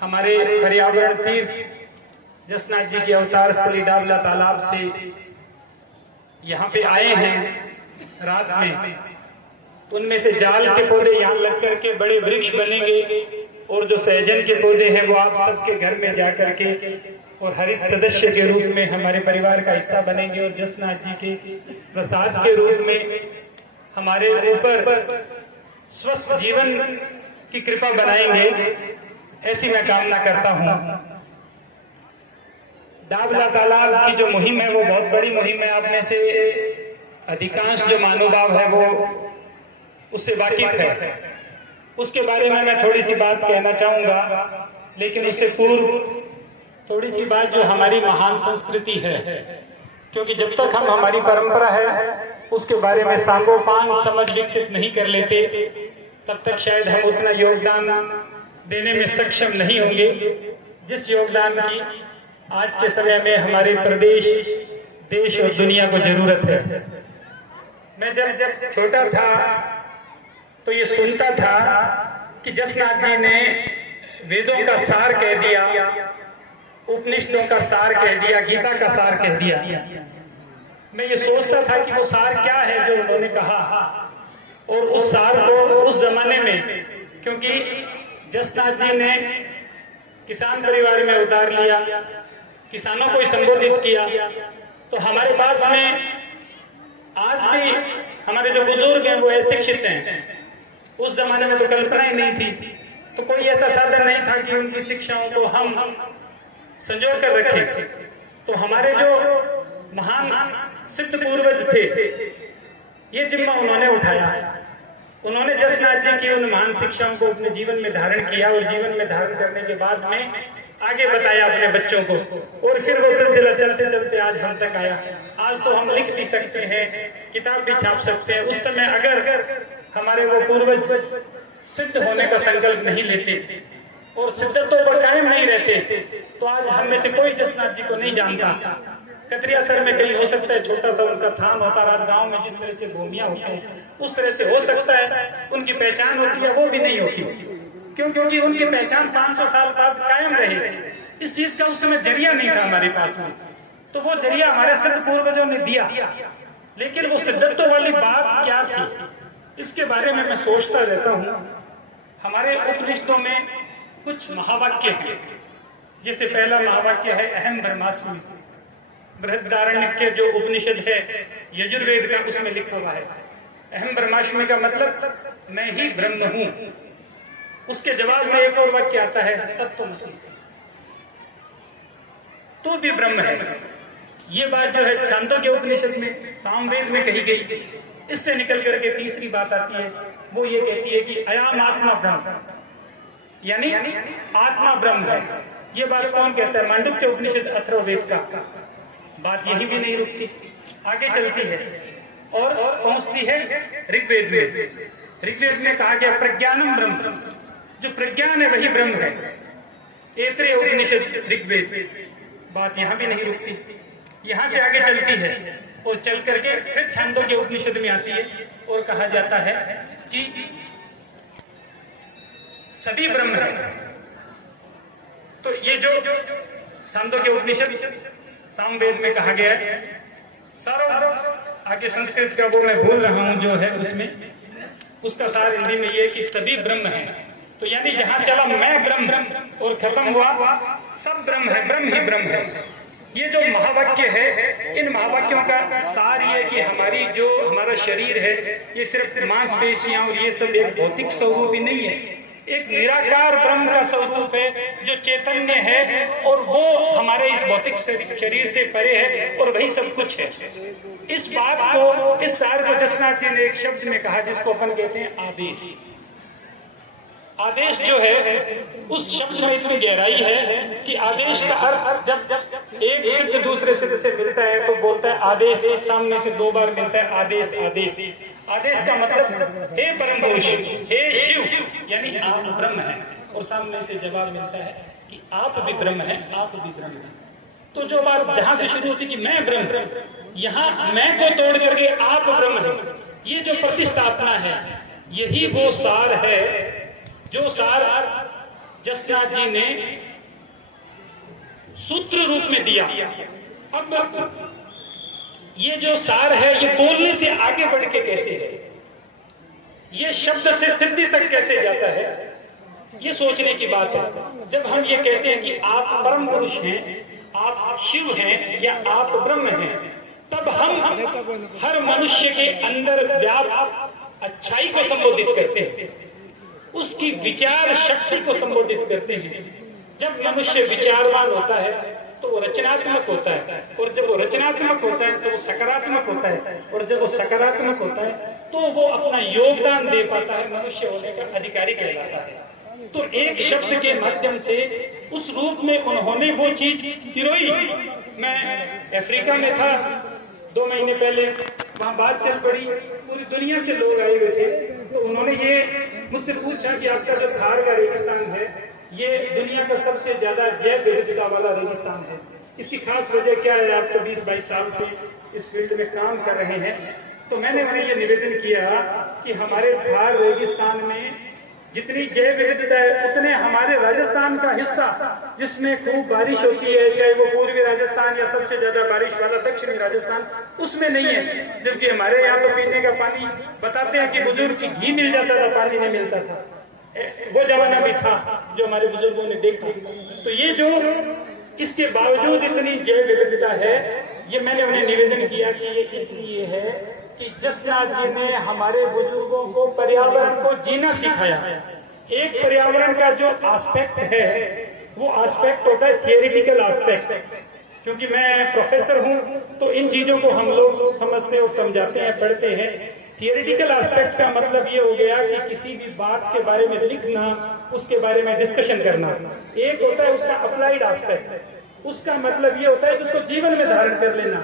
हमारे पर्यावरण तीर्थ जसनाथ जी के अवतार स्थली डाबला तालाब से यहाँ पे आए हैं रात में। उनमें से जाल के पौधे यहाँ लग करके बड़े वृक्ष बनेंगे और जो सहजन के पौधे हैं वो आप सबके घर में जा करके और हरित सदस्य के रूप में हमारे परिवार का हिस्सा बनेंगे और जसनाथ जी के प्रसाद के रूप में हमारे ऊपर स्वस्थ जीवन की कृपा बनाएंगे, ऐसी मैं कामना करता हूं। डाबला तालाब की जो मुहिम है वो बहुत बड़ी मुहिम है। आप में से अधिकांश जो महानुभाव है वो उससे वाकिफ है। उसके बारे में मैं थोड़ी सी बात कहना चाहूंगा, लेकिन उससे पूर्व थोड़ी सी बात जो हमारी महान संस्कृति है, क्योंकि जब तक हम हमारी परंपरा है उसके बारे में सांगोपांग समझ विकसित नहीं कर लेते तब तक शायद हम उतना योगदान देने में सक्षम नहीं होंगे जिस योगदान की आज के समय में हमारे प्रदेश, देश और दुनिया को जरूरत है। मैं जब छोटा था तो ये सुनता था कि जसनाथ जी ने वेदों का सार कह दिया, उपनिषदों का सार कह दिया, गीता का सार कह दिया। मैं ये सोचता था कि वो सार क्या है जो उन्होंने कहा, और उस सार को उस जमाने में, क्योंकि जसनाथ जी ने किसान परिवार में उतार लिया, किसानों को संबोधित किया, तो हमारे पास में आज भी हमारे जो बुजुर्ग हैं वो अशिक्षित हैं। उस जमाने में तो कल्पना ही नहीं थी, तो कोई ऐसा साधन नहीं था कि उनकी शिक्षाओं को हम संजो कर रखें। तो हमारे जो महान सिद्ध पूर्वज थे ये जिम्मा उन्होंने उठाया। उन्होंने जसनाथ जी की उन महान शिक्षाओं को अपने जीवन में धारण किया और जीवन में धारण करने के बाद में आगे बताया अपने बच्चों को, और फिर वो सिलसिला चलते चलते आज हम तक आया। आज तो हम लिख भी सकते हैं, किताब भी छाप सकते हैं। उस समय अगर हमारे वो पूर्वज सिद्ध होने का संकल्प नहीं लेते और सिद्धत्व पर कायम नहीं रहते तो आज हम में से कोई जसनाथ जी को नहीं जानता। कतरिया सर में कहीं हो सकता है छोटा सा उनका थान होता, राजगांव में जिस तरह से भूमियां होती हैं उस तरह से हो सकता है उनकी पहचान होती है, वो भी नहीं होती। क्यों? क्योंकि उनकी पहचान 500 साल बाद कायम रहे। इस चीज का उस समय जरिया नहीं था हमारे पास में, तो वो जरिया हमारे सिद्ध पूर्वजों ने दिया। लेकिन वो सिद्धत्व वाली बात क्या थी, इसके बारे में मैं सोचता रहता हूँ। हमारे उपनिषदों में कुछ महावाक्य हैं, जैसे पहला महावाक्य है अहम ब्रह्मास्मि। बृहदारण्यक के जो उपनिषद है यजुर्वेद का, उसमें लिखा हुआ है अहम ब्रह्मास्मि का मतलब मैं ही ब्रह्म हूं। उसके जवाब में एक और वाक्य आता है तत्त्वमसि, तू भी ब्रह्म है। ये बात जो है छांदोग्य उपनिषद में, सामवेद में कही गई। इससे निकल करके तीसरी बात आती है, वो ये कहती है कि अयम आत्मा ब्रह्म, यानी आत्मा ब्रह्म है। ये बात कौन कहता है? मांडुक्य उपनिषद अथर्ववेद का। बात यही भी नहीं रुकती, आगे चलती है और पहुंचती है ऋग्वेद में। ऋग्वेद में कहा गया प्रज्ञानम ब्रह्म, जो प्रज्ञान है वही ब्रह्म है। ऐत्रेय उपनिषद ऋग्वेद। बात यहां भी नहीं रुकती, यहां से आगे चलती है और चल करके फिर छांदोग्य उपनिषद में आती है और कहा जाता है कि सभी ब्रह्म है। तो ये जो छांदोग्य उपनिषद सामवेद में कहा गया है, सर्व, आगे संस्कृत का वो मैं भूल रहा हूं जो है, उसमें उसका सार हिंदी में ये कि सभी ब्रह्म है। तो यानी जहां चला मैं ब्रह्म और खत्म हुआ सब ब्रह्म है, ब्रह्म ही ब्रह्म है। ये जो महावाक्य है, इन महावाक्यों का सार ये कि हमारी जो हमारा शरीर है ये सिर्फ मांसपेशियां और ये सब एक भौतिक स्वरूप ही नहीं है, एक निराकार ब्रह्म का स्वरूप है जो चैतन्य है, और वो हमारे इस भौतिक शरीर से परे है और वही सब कुछ है। इस बात को, इस सार को जसनाथ जी ने एक शब्द में कहा जिसको अपन कहते हैं आदेश। आदेश जो है उस शब्द में इतनी गहराई है कि आदेश का अर्थ जब एक सिद्ध दूसरे सिद्ध से मिलता है तो बोलता है आदेश, सामने से 2 बार मिलता है आदेश आदेश। आदेश का मतलब हे परम पुरुष, हे शिव, यानी आप ब्रह्म हैं, और सामने से जवाब मिलता है कि आप भी ब्रह्म हैं, आप भी ब्रह्म हैं। तो जो बात जहां से शुरू होती कि मैं ब्रह्म, यहाँ मैं को तोड़ करके आप ब्रह्म है, ये जो प्रतिस्थापना है यही वो सार है जो सार जसनाथ जी ने सूत्र रूप में दिया। अब ये जो सार है ये बोलने से आगे बढ़ के कैसे है, ये शब्द से सिद्धि तक कैसे जाता है, ये सोचने की बात है। जब हम ये कहते हैं कि आप परम पुरुष हैं, आप शिव हैं या आप ब्रह्म हैं, तब हम हर मनुष्य के अंदर व्याप्त अच्छाई को संबोधित करते हैं, उसकी विचार शक्ति को संबोधित करते हैं। जब मनुष्य विचारवान होता है तो वो रचनात्मक होता है, और जब वो रचनात्मक होता है तो वो सकारात्मक होता है, और जब वो सकारात्मक होता है तो वो अपना योगदान दे पाता है, मनुष्य होने का अधिकारी कहलाता है। तो एक शब्द के माध्यम से उस रूप में उन्होंने वो चीज हीरोई। मैं अफ्रीका में था 2 महीने पहले, वहां बात चल पड़ी, पूरी दुनिया से लोग आए हुए थे। तो उन्होंने ये मुझसे पूछा कि आपका जो थार का रेगिस्तान है ये दुनिया का सबसे ज्यादा जैव विविधता वाला रेगिस्तान है, इसकी खास वजह क्या है? आप तो 20-22 साल से इस फील्ड में काम कर रहे हैं। तो मैंने उन्हें ये निवेदन किया कि हमारे थार रेगिस्तान में जितनी जैव विविधता है उतने हमारे राजस्थान का हिस्सा जिसमें खूब बारिश होती है, चाहे वो पूर्वी राजस्थान या सबसे ज्यादा बारिश वाला दक्षिणी राजस्थान, उसमें नहीं है। जबकि हमारे यहाँ तो पीने का पानी बताते हैं कि बुजुर्ग की घी मिल जाता था, पानी नहीं मिलता था, वो जमाना भी था जो हमारे बुजुर्गों ने देखा। तो ये जो इसके बावजूद इतनी जैव विविधता है, ये मैंने उन्हें निवेदन किया कि ये इसलिए है कि जसनाथ जी ने हमारे बुजुर्गों को पर्यावरण को जीना सिखाया। एक पर्यावरण का जो एस्पेक्ट है वो एस्पेक्ट होता है थियोरिटिकल एस्पेक्ट, क्योंकि मैं प्रोफेसर हूं तो इन चीजों को हम लोग समझते और समझाते हैं, पढ़ते हैं। थियोरिटिकल एस्पेक्ट का मतलब ये हो गया कि किसी भी बात के बारे में लिखना, उसके बारे में डिस्कशन करना। एक होता है उसका अप्लाइड एस्पेक्ट, उसका मतलब ये होता है कि उसको जीवन में धारण कर लेना।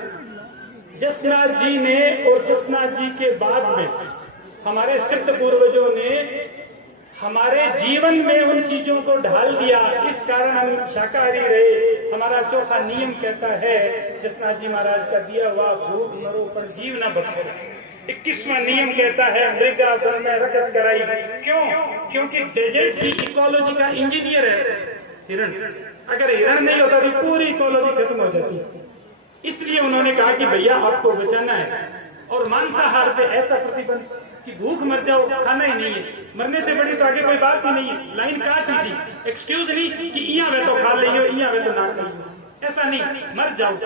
जसनाथ जी ने और जसनाथ जी के बाद में हमारे सिद्ध पूर्वजों ने हमारे जीवन में उन चीजों को ढाल दिया, इस कारण हम शाकाहारी रहे। हमारा चौथा नियम कहता है जसनाथ जी महाराज का दिया हुआ, भूख मरो पर जीव न भटको। 21वां नियम कहता है मृगा वन में रखत कराई। क्यों? क्योंकि डेजर्ट की इकोलॉजी का इंजीनियर है हिरण। अगर हिरण नहीं होता तो पूरी इकोलॉजी खत्म हो जाती। इसलिए उन्होंने कहा कि भैया आपको बचाना है, और मांसाहार पे ऐसा प्रतिबंध कि भूख मर जाओ, खाना ही नहीं है। मरने से बड़ी तो आगे कोई बात ही नहीं है। लाइन काट दी थी, एक्सक्यूज नहीं कि इया वे तो खा लियो, इया वे तो ना खाइयो, ऐसा नहीं, मर जाओ,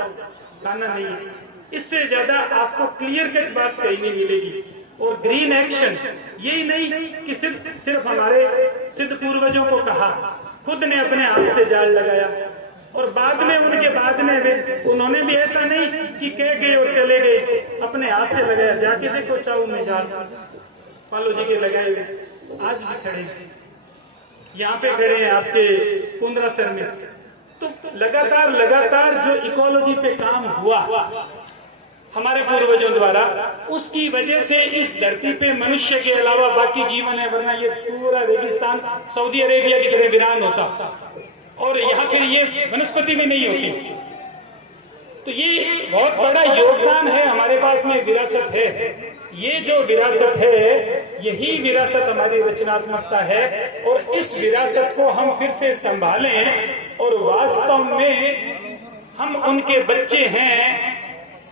खाना नहीं है। इससे ज्यादा आपको क्लियर कट बात कहीं नहीं मिलेगी। और ग्रीन एक्शन यही नहीं कि सिर्फ हमारे सिद्ध पूर्वजों को कहा, खुद ने अपने हाथ से जाल लगाया, और बाद में उनके बाद में उन्होंने भी ऐसा नहीं कि कह गए और चले गए, अपने हाथ से लगाया। जाके देखो चाऊ में जाल पालो जी के लगाए हुए आज भी खड़े, यहाँ पे खड़े हैं आपके कुंद्रासर में। तो लगातार जो इकोलॉजी पे काम हुआ हमारे पूर्वजों द्वारा, उसकी वजह से इस धरती पे मनुष्य के अलावा बाकी जीवन है, वरना ये पूरा रेगिस्तान सऊदी अरेबिया की तरह वीरान होता और यहाँ पर ये वनस्पति भी नहीं होती। तो ये बहुत बड़ा योगदान है हमारे पास में, विरासत है। ये जो विरासत है यही विरासत हमारी रचनात्मकता है, और इस विरासत को हम फिर से संभालें और वास्तव में हम उनके बच्चे हैं,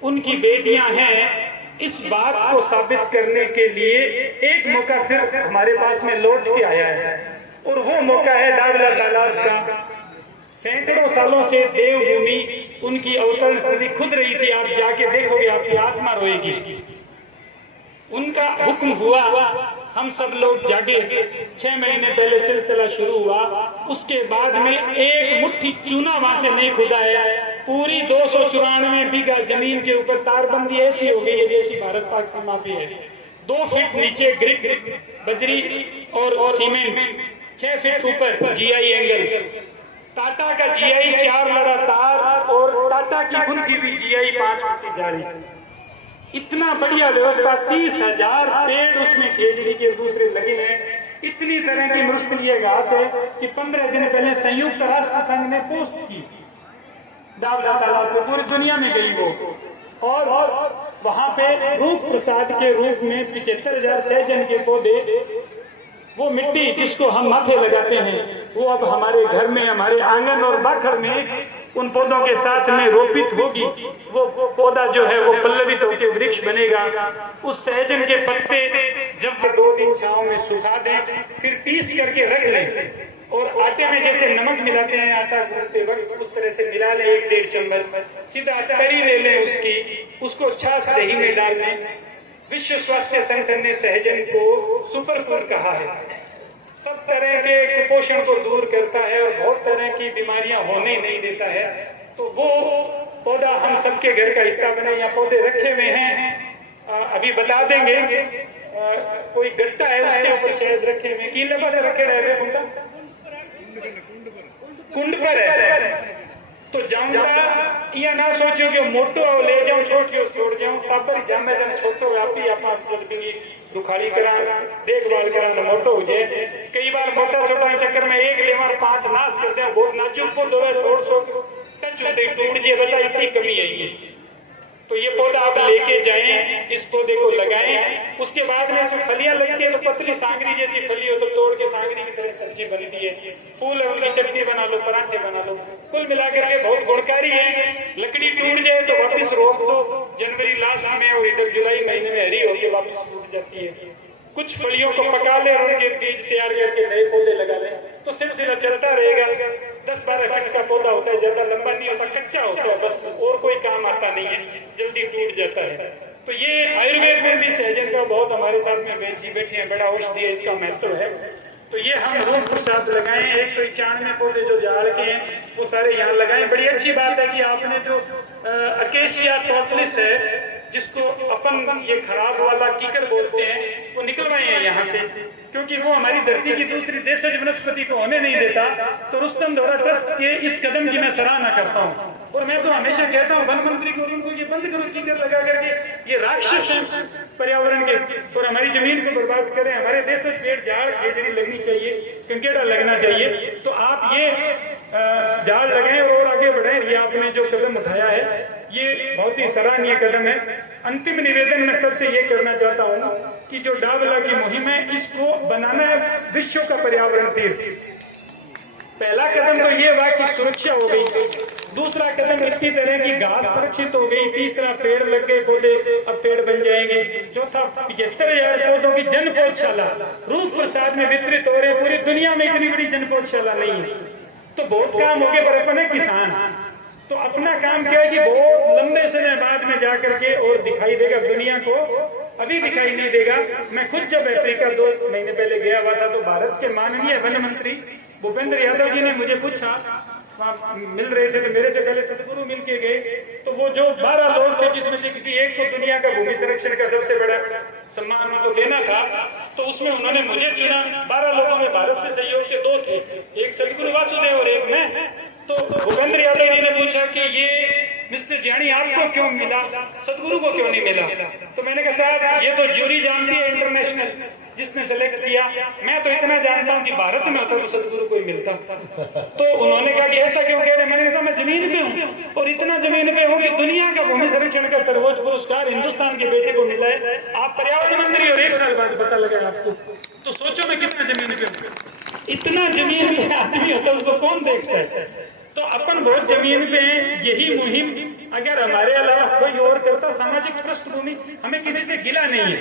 उनकी बेटियां हैं। इस बात को साबित करने के लिए एक मौका फिर हमारे पास में लौट के आया है, और वो मौका है डावला तालाब का। सैकड़ों सालों से देवभूमि उनकी अवतरण स्थली खुद रही थी। आप जाके देखोगे आपकी आत्मा रोएगी। उनका हुक्म हुआ, हम सब लोग जागे। 6 महीने पहले सिलसिला शुरू हुआ। उसके बाद में एक मुट्ठी चूना वहां से नहीं खुदा है। पूरी 294 बीघा जमीन के ऊपर तारबंदी ऐसी हो गई है जैसी भारत पाक सीमा पे है। 2 फीट नीचे ग्रिक बजरी और सीमेंट, 6 फीट ऊपर जीआई एंगल। टाटा का जीआई 4 लगातार, और टाटा की कुल्फी भी जीआई 5 फीट जारी। इतना बढ़िया व्यवस्था, 30,000 पेड़ उसमें खेजड़ी के दूसरे लगे हैं। इतनी तरह की मृष्टीय घास है कि 15 दिन पहले संयुक्त राष्ट्र संघ ने पोस्ट की डावला तालाब से, पूरी दुनिया में गई वो। और वहां पे रूप प्रसाद के रूप में 75,000 सहजन के पौधे वो मिट्टी जिसको हम माथे लगाते हैं वो अब हमारे घर में, हमारे आंगन और बाखर में उन पौधों के साथ में रोपित होगी। वो पौधा जो है वो पल्लवित होकर वृक्ष बनेगा। उस सहजन के पत्ते जब 2 दिन छांव में सुखा दें, फिर पीस करके रख लें और आटे में जैसे नमक मिलाते हैं आटा गूंथते वक्त, उस तरह से मिला लें 1-1.5 चम्मच। सीधा तरी ले लें उसकी, उसको छाछ दही में डाल लें। विश्व स्वास्थ्य संगठन ने सहजन को सुपर फूड कहा है। सब तरह के कुपोषण को दूर करता है और बहुत तरह की बीमारियां होने नहीं देता है। तो वो पौधा हम सबके घर का हिस्सा बने। या पौधे रखे हुए हैं, अभी बता देंगे। कोई गट्टा है उसके ऊपर शायद रखे हुए, की लबा से रखे रहे कुंड पर है। तो जाऊंगा या ना सोचो कि मोटो ले जाऊं, छोड़ जाऊं, तापर जामे जन छोटो व्यापी आप दुखाड़ी करा देखभाल करा तो मोटो हो जाए। कई बार मोटा छोटा चक्कर में एक लेवर 5 नाश करते हैं। बहुत नाजुक को दो थोड़ सो टच होते टूट जाए, बस इतनी कमी आई। तो ये पौधा आप लेके जाएं, इस पौधे को लगाएं। उसके बाद में इसमें फलियां लगती है तो पतली सांगरी जैसी फली हो तो तोड़ के सांगरी की तरह सब्जी बनती है। फूल है उनकी चटनी बना लो, पराठे बना लो। कुल मिलाकर के बहुत गुणकारी है। लकड़ी टूट जाए तो वापस रोक दो जनवरी लास्ट में, और इधर जुलाई महीने में हरी होकर वापस टूट जाती है। कुछ फलियों को पका ले और उनके बीज तैयार करके नए पौधे लगा ले तो सिलसिला चलता रहेगा। 10-12 फीट का पौधा होता है, ज्यादा लंबा नहीं होता, कच्चा होता है बस, और कोई काम आता नहीं है, जल्दी टूट जाता है। तो ये आयुर्वेद में भी सहजन का बहुत हमारे साथ में वैद्य जी बैठे हैं, बड़ा औषधि है, इसका महत्व है। तो ये हम रूम प्रसाद लगाए। 191 पौधे जो झाड़ के हैं वो सारे यहाँ लगाए। बड़ी अच्छी बात है कि आपने जो अकेशिया टोटलिस है, जिसको अपन ये खराब वाला कीकर बोलते हैं, वो निकलवाए हैं यहाँ से, क्योंकि वो हमारी धरती की दूसरी देशज वनस्पति को होने नहीं देता। तो रुस्तम दोहरा ट्रस्ट के इस कदम की मैं सराहना करता हूँ। और मैं तो हमेशा कहता हूँ वन मंत्री को, उनको ये बंद करो कीकर लगा करके, ये राक्षस हैं पर्यावरण के और हमारी जमीन को बर्बाद करें। हमारे देशज पेड़ झाड़ खेजड़ी लगनी चाहिए, कंकेड़ा लगना चाहिए। तो आप ये झाड़ लगाएं और आगे बढ़ें। ये आपने जो कदम उठाया है ये बहुत ही सराहनीय कदम है। अंतिम निवेदन मैं सबसे ये करना चाहता हूँ कि जो डावला की मुहिम है, इसको बनाना है विश्व का पर्यावरण तीर्थ। पहला कदम तो ये हुआ कि सुरक्षा हो गई। दूसरा कदम इतनी तरह की घास सुरक्षित हो गई। तीसरा पेड़ लग गए, पौधे अब पेड़ बन जाएंगे। चौथा 75,000 पौधों की जन पौधशाला रूप प्रसाद में वितरित हो रहे। पूरी दुनिया में इतनी बड़ी जन पौधशाला नहीं है। तो बहुत काम हो गया, पर अपन है किसान। तो अपना काम क्या है कि बहुत लंबे समय बाद में जाकर के और दिखाई देगा दुनिया को, अभी दिखाई नहीं देगा। मैं खुद जब अफ्रीका 2 महीने पहले गया हुआ था तो भारत के माननीय वन मंत्री भूपेंद्र यादव जी ने मुझे पूछा, वहाँ मिल रहे थे तो मेरे से पहले सदगुरु मिल के गए। तो वो जो 12 लोग थे जिसमें से किसी एक को दुनिया का भूमि संरक्षण का सबसे बड़ा सम्मान उनको देना था, तो उसमें उन्होंने मुझे चुना। 12 लोगों में भारत से सहयोग से 2 थे, एक सदगुरु वासुदेव और एक मैं। तो भूपेंद्र यादव जी ने पूछा कि ये मिस्टर जानी आपको क्यों मिला, सदगुरु को क्यों नहीं मिला? तो मैंने कहा साहब ये तो जूरी जानती है इंटरनेशनल, जिसने सेलेक्ट किया। मैं तो इतना जानता हूँ कि भारत में होता तो सदगुरु को ही मिलता। तो उन्होंने कहा कि ऐसा क्यों कह रहे? मैंने कहा मैं जमीन पे हूँ और इतना जमीन पे हूँ कि दुनिया का भूमि संरक्षण का सर्वोच्च पुरस्कार हिंदुस्तान के बेटे को मिला है। आप पर्यावरण मंत्री और 1 साल बाद पता लगा आपको, तो सोचो मैं कितना जमीन पे हूँ। इतना जमीन पे आदमी होता है उसको कौन देखता है? तो अपन बहुत जमीन पे हैं। यही मुहिम अगर हमारे अलावा कोई और करता, सामाजिक पृष्ठभूमि हमें किसी से गिला नहीं है,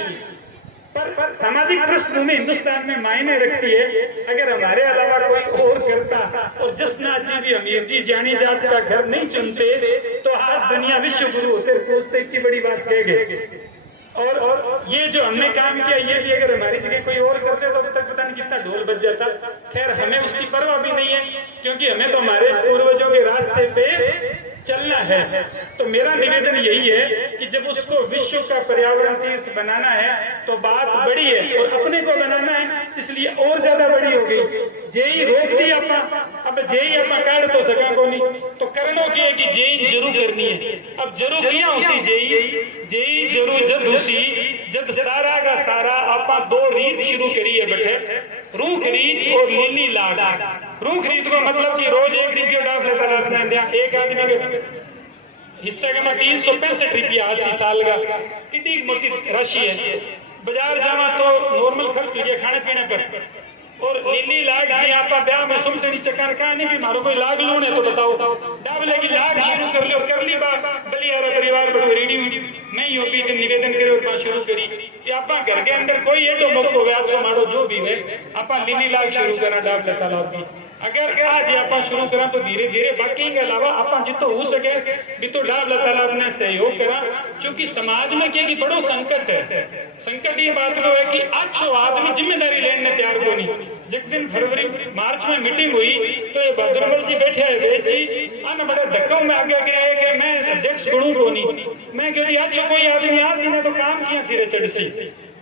पर सामाजिक पृष्ठभूमि हिंदुस्तान में मायने रखती है। अगर हमारे अलावा कोई और करता और जसनाथ जी भी अमीर जी जानी जात का घर नहीं चुनते तो आज दुनिया विश्व गुरु होते पूछते इतनी बड़ी बात कह गए। और ये जो हमने काम किया ये भी अगर हमारी जगह कोई और करते तो अभी तक पता नहीं कितना ढोल बज जाता। खैर हमें उसकी परवाह भी नहीं है, क्योंकि हमें तो हमारे पूर्वजों के रास्ते पे चलना है। तो मेरा निवेदन यही है कि जब उसको विश्व का पर्यावरण तीर्थ बनाना है तो बात बड़ी है और अपने को बनाना है, इसलिए और ज्यादा बड़ी हो गई। जेई रोक दी अब जेई अपना काट तो सका को नहीं, तो करना की है कि जेई जरूर करनी है। अब जरूर किया उसी जेई जरूर जद उसी जद सारा का सारा आपा 2 रीत शुरू करी है बेटे, रूख रीत और लीली लाग। रूख रीत को मतलब कि रोज 1 डिब्बा डाल लेता रहता है। एक आदमी के हिस्से का 365 रुपया 80 साल का कितनी मोटी राशि है। बाजार जावा तो नॉर्मल खर्च हो गया खाने पीने पर, और नीली लाग जी आप ब्याह में सुमतनी चक्कर का नहीं भी मारो कोई लाग लूण है तो बताओ डाबले की लाग शुरू कर लो कर ली बात बलियारा परिवार बड़ो रेडी मैं यो भी निवेदन करो शुरू करी कि आप घर के अंदर कोई एडो मौको व्याज सो मारो जो भी है आप नीली लाग शुरू करना डाबले तालाब की अगर आज आप शुरू करा तो धीरे धीरे बाकी के अलावा आप जितो हो सके भी तो डाबला तालाब ने सहयोग करा क्योंकि समाज में क्या बड़ो संकट है संकट ये बात लो है कि अच्छो आदमी जिम्मेदारी लेने तैयार को नहीं जिस दिन फरवरी मार्च में मीटिंग हुई तो ये भद्रमल जी बैठे है वेद जी आने बड़े धक्कों में आगे गए कि मैं अध्यक्ष बनू को नहीं मैं कहती अच्छो कोई आदमी आ सी तो काम किया सिरे चढ़ सी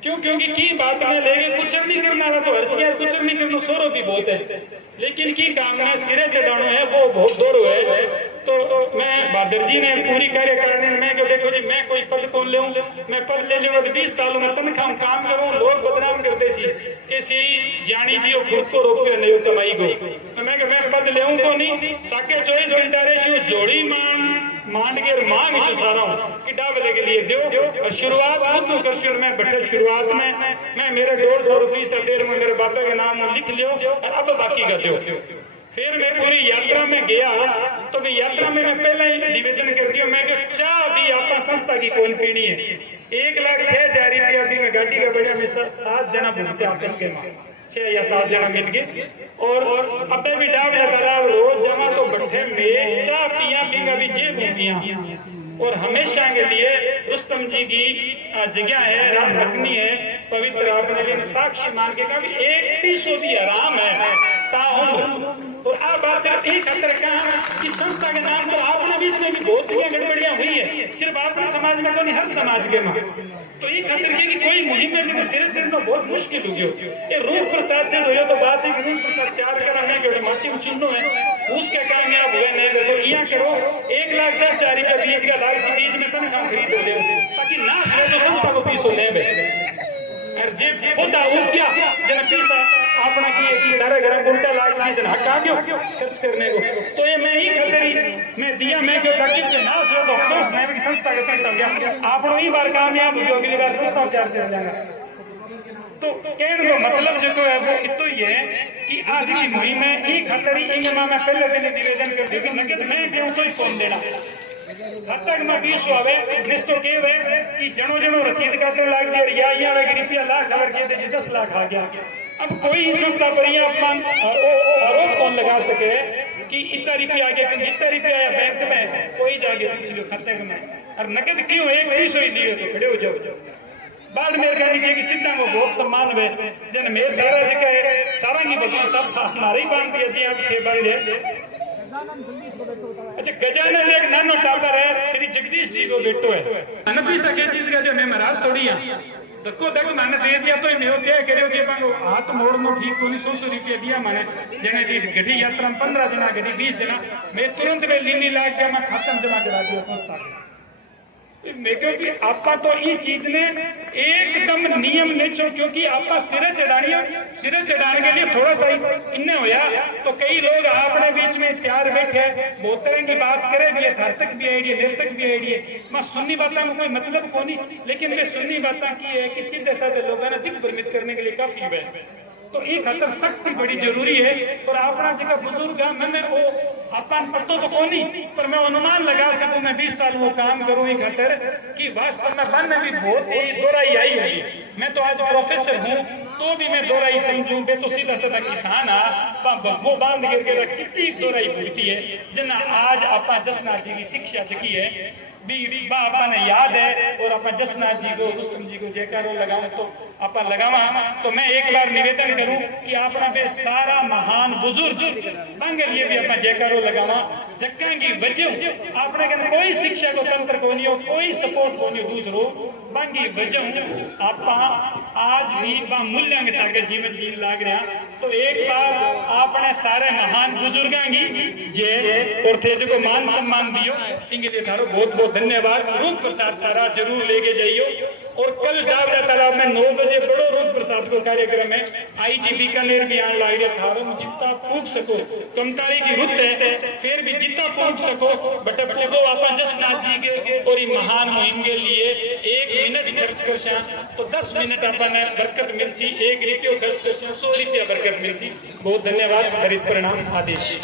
क्यों क्योंकि की बात में लेके कुछ नहीं करना है तो हर कुछ नहीं करना सोरो भी बहुत है लेकिन की काम में सिरे चढ़ाना है वो बहुत दौड़ो है तो मैं बहादुर जी ने पूरी कार्यकारिणी में मैं देखो जी मैं कोई पद कौन ले मैं पद ले लूँ 20 सालों में तनख्वाह काम करूँ लोग बदनाम करते सी ऐसे ही जानी जी खुद को रोक के नहीं कमाई को मैं पद ले को नहीं साके 24 घंटा रहे जोड़ी मान के मांग से सारा हूँ कि डाबले के लिए दो और शुरुआत खुद कर मैं बैठे शुरुआत में मैं मेरे 150 रुपये से देर में मेरे बाबा के नाम लिख लियो और अब बाकी का दो फिर मैं पूरी यात्रा में गया तो मैं यात्रा में मैं पहले ही निवेदन कर दिया मैं चाह भी आपका संस्था की कौन पीनी है 1,06,000 रुपया भी मैं गाड़ी का बढ़िया में 7 जना भूलते आपस के 6 या 7 जना मिल के और अब भी डाब लगा रोज जमा तो बैठे में चाह पिया पीगा भी जेब पिया और हमेशा के लिए रुस्तम जी की जगह है रात रखनी है पवित्र आपने लिए साक्षी मान के कहा 100 भी आराम है ताउम्र और आप बात सिर्फ एक खतर कहा कि संस्था के नाम तो आपने बीच में भी बहुत जगह गड़बड़ियां हुई है सिर्फ आपने समाज में तो नहीं हर समाज के में तो ये खतर की कि कोई मुहिम में सिर तो बहुत मुश्किल हो गयो ये रूप प्रसाद से हो तो बात है कि रूप प्रसाद तैयार कराने के माटी में चिन्ह है उसके कारण आप हुए नहीं देखो यहाँ करो 1,10,000 रुपया बीज का लाख से बीज में तनख्वाह खरीद हो ताकि ना तो संस्था को पीसो ले जे खुदा क्या जन पैसा अपना की सारे घर उल्टा लाग दिए जन हक आ गयो खर्च करने को तो ये मैं ही खतरी मैं दिया मैं क्यों ताकि ना सो तो अफसोस नहीं कि संस्था का पैसा गया आपनो ही बार कामयाब हो अगली बार संस्था चार से जाएगा तो कहने का मतलब जो है वो इतो ही है कि आज की मुहिम में ही खतरी इनमें मैं पहले दिन निवेदन कर दी नकद मैं भी कोई कौन देना हद तक मैं 20 आवे निस्तो के वे कि जनो जनो रसीद काटने लग गए या रुपया लाख खबर के 10 लाख आ गया अब कोई संस्था पर ये अपमान आरोप कौन लगा सके कि इतना रुपया आ गया जितना रुपया आया बैंक में कोई जाके पूछ लो खाते में और नकद क्यों है 20 ही लिए तो खड़े हो जाओ बाद मेहरबानी की सीधा को बहुत सम्मान हुए जन में सारा जगह है सारा की बच्चे सब हमारे ही बांध दिया जी आप थे बारे अच्छा गजानन एक नानो टाबर है श्री जगदीश जी को बेटो है मन भी सके चीज का जो मैं महाराज थोड़ी है धक्को धक्को मैंने दे दिया तो नहीं होते करो कि हाथ मोड़नो ठीक को 100 रुपया दिया मैंने जने दी गढ़ी यात्रा में 15 जना गढ़ी 20 जना मैं तुरंत में लीनी लाग गया मैं खातम जमा करा दिया संस्था क्योंकि आपा तो ये चीज ने एकदम नियम नहीं छो क्योंकि आपा सिरे चढ़ाने के लिए थोड़ा सा इन्ने होया तो कई लोग आपने बीच में तैयार बैठे बहुत तरह की बात करे भी है सार्थक भी आइडिया निर्तक भी आइडिया मैं सुन्नी बातों में कोई मतलब को नहीं लेकिन वे सुन्नी बातें की है कि सीधे साधे लोगों ने दिल भ्रमित करने के लिए काफी है तो ये खतर सख्ती बड़ी जरूरी है और अपना जगह बुजुर्ग है मैंने वो अपन पत्तो तो कौन नहीं पर मैं अनुमान लगा सकूं मैं 20 साल वो काम करूं ये खतर कि वास्तव में मन में भी बहुत ही दोहराई आई होगी मैं तो आज प्रोफेसर हूं तो भी मैं दोहराई समझूं बे तो सीधा साधा किसान वो बांध करके कितनी दोहराई भूलती है जना आज अपना जसनाथ जी की शिक्षा जगी है बापा ने याद है और अपन जसनाथ जी को रुस्तम जी को जयकारो लगाऊं तो अपन लगावा तो मैं एक बार निवेदन करूं कि अपना पे सारा महान बुजुर्ग बांगे लिए भी अपन जयकारो लगावा जक्का की वजह आपने के कोई शिक्षा को तंत्र को नहीं हो कोई सपोर्ट को नहीं दूसरो बांगी वजह आपा आज भी मूल्य के साथ जीवन जी लाग रहा तो एक बार आपने सारे महान बुजुर्गों की जे और थे जो मान सम्मान दियो इनके लिए थारो बहुत बहुत धन्यवाद रूप प्रसाद सारा जरूर लेके जाइयो और कल डाबरा तालाब में 9 बजे बड़ो रूप प्रसाद को कार्यक्रम है। आईजी बीकानेर भी आने लग रहे थारम जितना पूछ सको कमतारी की रुत है फिर भी जितना पूछ सको बट पूगो आप जसनाथ जी के और ये महान मुहिम के लिए 1 मिनट खर्च कर सा तो 10 मिनट अपन बरकत मिल सी, 1 रुपये खर्च कर 100 रुपया बरकत मिल सी। बहुत धन्यवाद। हरित परिणाम आदेश।